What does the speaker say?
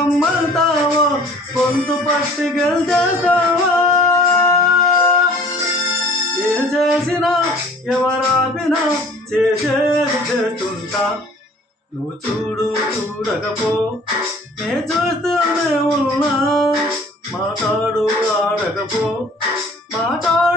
రమ్మంటావో గొంతు పట్టి గెలిచేస్తావా ఏం చేసినా ఎవరాపినా చేసేది చేస్తుంటా నువ్వు చూడకపో నే చూస్తూనే ఉన్నా మాట్లాడు ఆడకపో మాట్లాడు